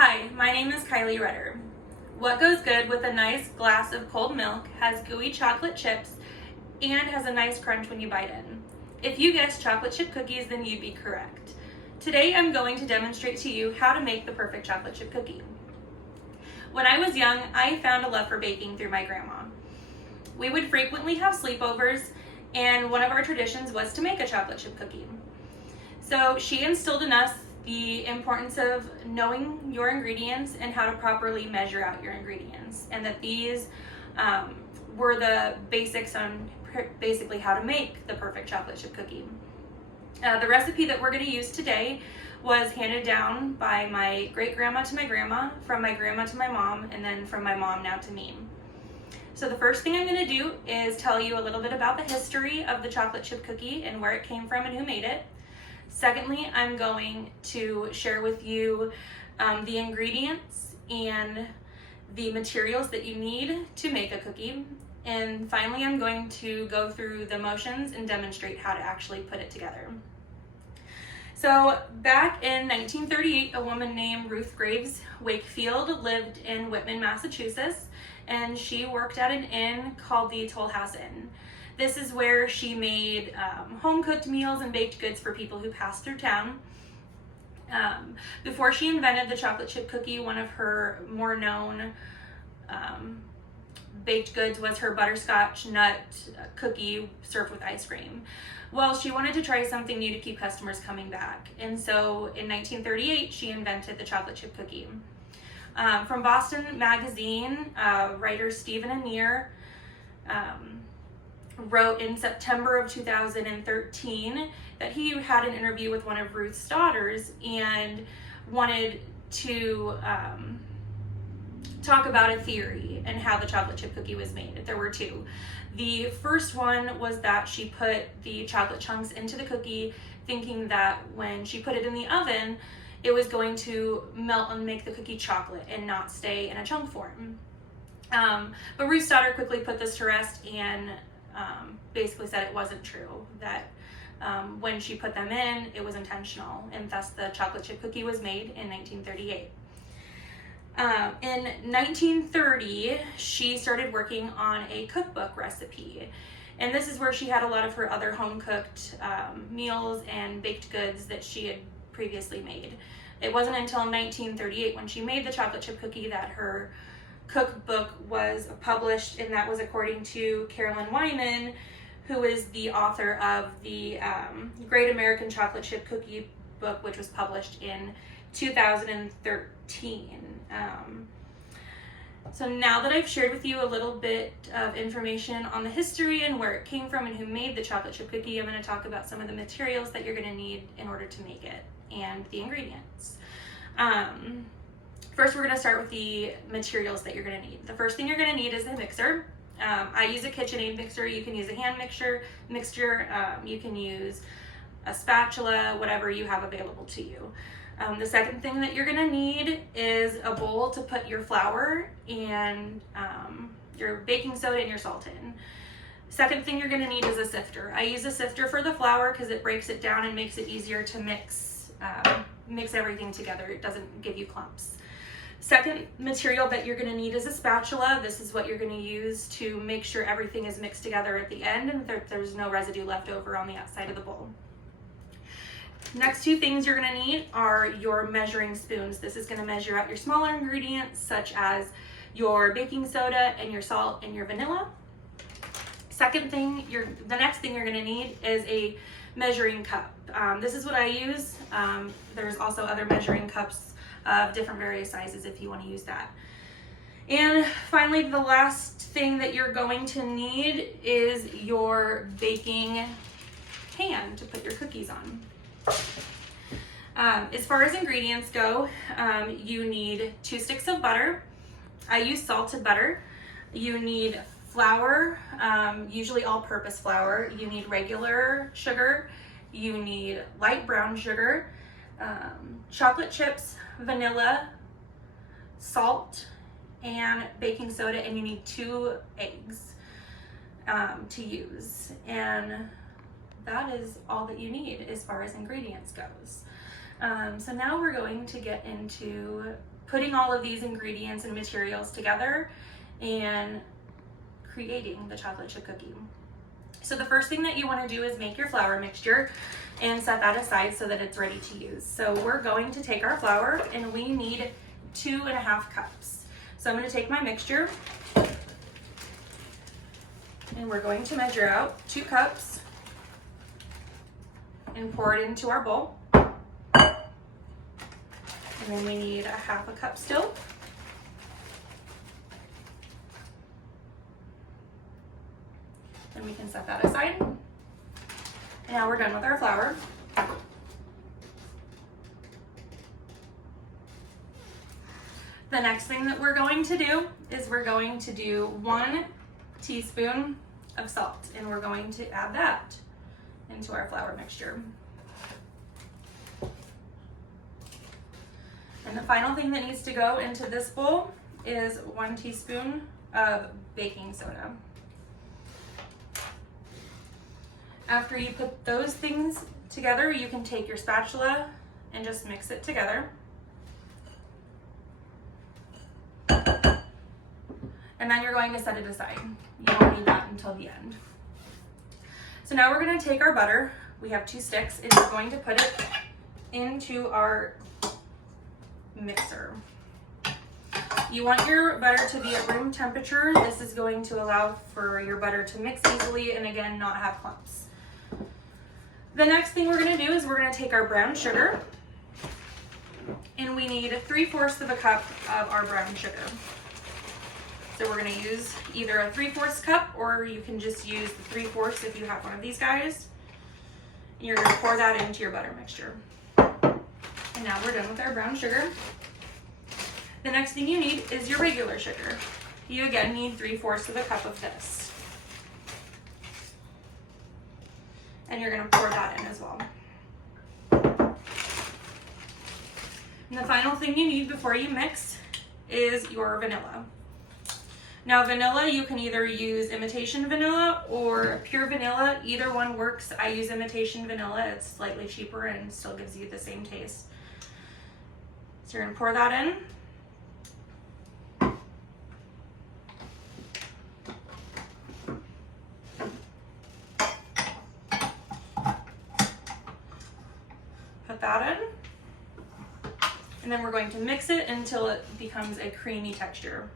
Hi, my name is Kylie Redder. What goes good with a nice glass of cold milk, has gooey chocolate chips, and has a nice crunch when you bite in? If you guessed chocolate chip cookies, then you'd be correct. Today I'm going to demonstrate to you how to make the perfect chocolate chip cookie. When I was young, I found a love for baking through my grandma. We would frequently have sleepovers, and one of our traditions was to make a chocolate chip cookie. So she instilled in us the importance of knowing your ingredients and how to properly measure out your ingredients, and that these were the basics on basically how to make the perfect chocolate chip cookie. The recipe that we're going to use today was handed down by my great grandma to my grandma, from my grandma to my mom, and then from my mom now to me. So the first thing I'm going to do is tell you a little bit about the history of the chocolate chip cookie and where it came from and who made it. Secondly, I'm going to share with you the ingredients and the materials that you need to make a cookie. And finally, I'm going to go through the motions and demonstrate how to actually put it together. So back in 1938, a woman named Ruth Graves Wakefield lived in Whitman, Massachusetts, and she worked at an inn called the Toll House Inn. This is where she made home-cooked meals and baked goods for people who passed through town. Before she invented the chocolate chip cookie, one of her more known baked goods was her butterscotch nut cookie served with ice cream. Well, she wanted to try something new to keep customers coming back, and so in 1938 she invented the chocolate chip cookie. From Boston Magazine, writer Stephen Anir wrote in September of 2013 that he had an interview with one of Ruth's daughters and wanted to talk about a theory and how the chocolate chip cookie was made. There were two. The first one was that she put the chocolate chunks into the cookie thinking that when she put it in the oven, it was going to melt and make the cookie chocolate and not stay in a chunk form. But Ruth's daughter quickly put this to rest and basically said it wasn't true, that when she put them in, it was intentional, and thus the chocolate chip cookie was made in 1938. In 1930, she started working on a cookbook recipe, and this is where she had a lot of her other home-cooked meals and baked goods that she had previously made. It wasn't until 1938 when she made the chocolate chip cookie that her cookbook was published, and that was according to Carolyn Wyman, who is the author of the Great American Chocolate Chip Cookie book, which was published in 2013. So now that I've shared with you a little bit of information on the history and where it came from and who made the chocolate chip cookie, I'm going to talk about some of the materials that you're going to need in order to make it and the ingredients. First, we're going to start with the materials that you're going to need. The first thing you're going to need is a mixer. I use a KitchenAid mixer. You can use a hand mixture. You can use a spatula, whatever you have available to you. The second thing that you're going to need is a bowl to put your flour and your baking soda and your salt in. Second thing you're going to need is a sifter. I use a sifter for the flour because it breaks it down and makes it easier to mix everything together. It doesn't give you clumps. Second material that you're going to need is a spatula. This is what you're going to use to make sure everything is mixed together at the end and there's no residue left over on the outside of the bowl. Next two things you're going to need are your measuring spoons. This is going to measure out your smaller ingredients such as your baking soda and your salt and your vanilla. The next thing you're going to need is a measuring cup. This is what I use. There's also other measuring cups of different various sizes if you want to use that. And finally, the last thing that you're going to need is your baking pan to put your cookies on. As far as ingredients go, you need 2 sticks of butter. I use salted butter. You need flour, usually all-purpose flour. You need regular sugar. You need light brown sugar, chocolate chips, vanilla, salt, and baking soda, and you need 2 eggs to use. And that is all that you need as far as ingredients goes. So now we're going to get into putting all of these ingredients and materials together and creating the chocolate chip cookie. So the first thing that you want to do is make your flour mixture and set that aside so that it's ready to use. So we're going to take our flour, and we need 2.5 cups. So I'm going to take my mixture, and we're going to measure out 2 cups and pour it into our bowl. And then we need 1/2 cup still. And we can set that aside. And now we're done with our flour. The next thing that we're going to do is we're going to do 1 teaspoon of salt, and we're going to add that into our flour mixture. And the final thing that needs to go into this bowl is 1 teaspoon of baking soda. After you put those things together, you can take your spatula and just mix it together. And then you're going to set it aside. You don't need that until the end. So now we're going to take our butter. We have 2 sticks, and we're going to put it into our mixer. You want your butter to be at room temperature. This is going to allow for your butter to mix easily and again not have clumps. The next thing we're going to do is we're going to take our brown sugar, and we need 3/4 of a cup of our brown sugar. So we're going to use either a 3/4 cup, or you can just use the 3/4 if you have one of these guys. And you're going to pour that into your butter mixture. And now we're done with our brown sugar. The next thing you need is your regular sugar. You again need 3/4 of a cup of this. And you're going to pour that in as well. And the final thing you need before you mix is your vanilla. Now vanilla, you can either use imitation vanilla or pure vanilla. Either one works. I use imitation vanilla. It's slightly cheaper and still gives you the same taste. So you're going to pour that in. Put that in. And then we're going to mix it until it becomes a creamy texture.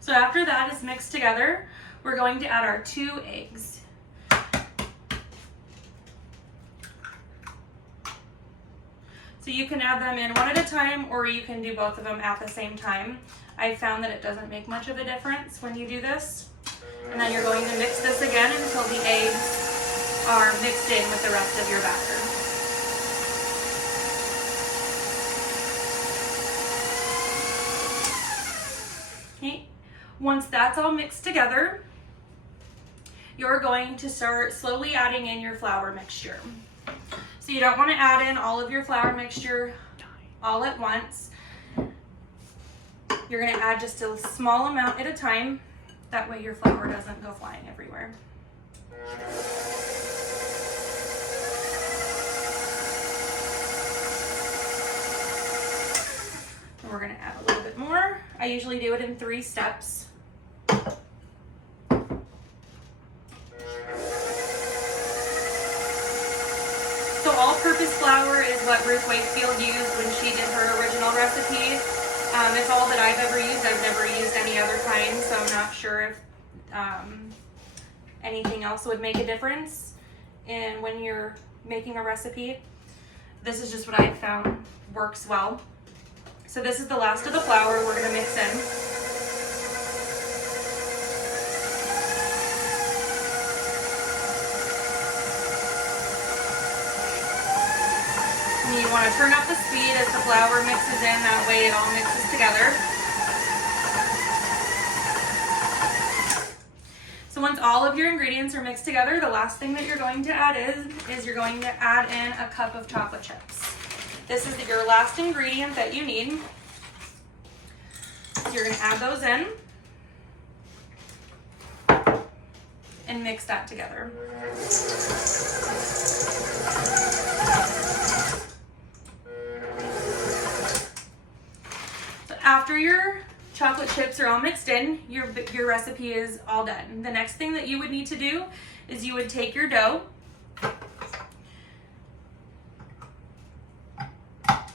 So after that is mixed together, we're going to add our 2 eggs. So you can add them in one at a time, or you can do both of them at the same time. I found that it doesn't make much of a difference when you do this. And then you're going to mix this again until the eggs are mixed in with the rest of your batter. Okay. Once that's all mixed together, you're going to start slowly adding in your flour mixture. So you don't want to add in all of your flour mixture all at once. You're going to add just a small amount at a time. That way your flour doesn't go flying everywhere. And we're going to add a little bit more. I usually do it in 3 steps. So all-purpose flour is what Ruth Wakefield used when she did her original recipe. It's all that I've ever used. I've never used any other kind, so I'm not sure if anything else would make a difference in when you're making a recipe. This is just what I found works well. So this is the last of the flour we're going to mix in. You want to turn up the speed as the flour mixes in, that way it all mixes together. So once all of your ingredients are mixed together, the last thing that you're going to add is you're going to add in a cup of chocolate chips. This is your last ingredient that you need. You're gonna add those in and mix that together. So after your chocolate chips are all mixed in, your recipe is all done. The next thing that you would need to do is you would take your dough,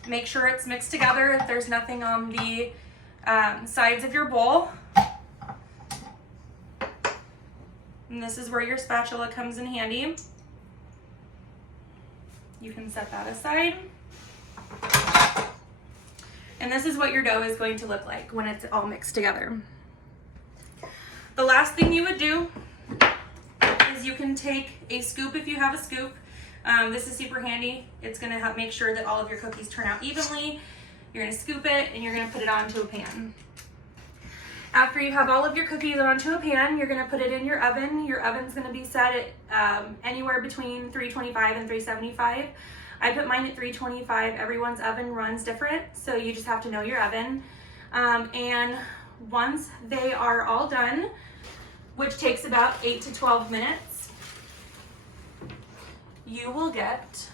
make sure it's mixed together if there's nothing on the sides of your bowl. And this is where your spatula comes in handy. You can set that aside. And this is what your dough is going to look like when it's all mixed together. The last thing you would do is you can take a scoop if you have a scoop. This is super handy. It's gonna help make sure that all of your cookies turn out evenly. You're gonna scoop it and you're gonna put it onto a pan. After you have all of your cookies onto a pan, you're gonna put it in your oven. Your oven's gonna be set at anywhere between 325 and 375. I put mine at 325. Everyone's oven runs different, so you just have to know your oven. And once they are all done, which takes about 8 to 12 minutes, you will get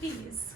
these.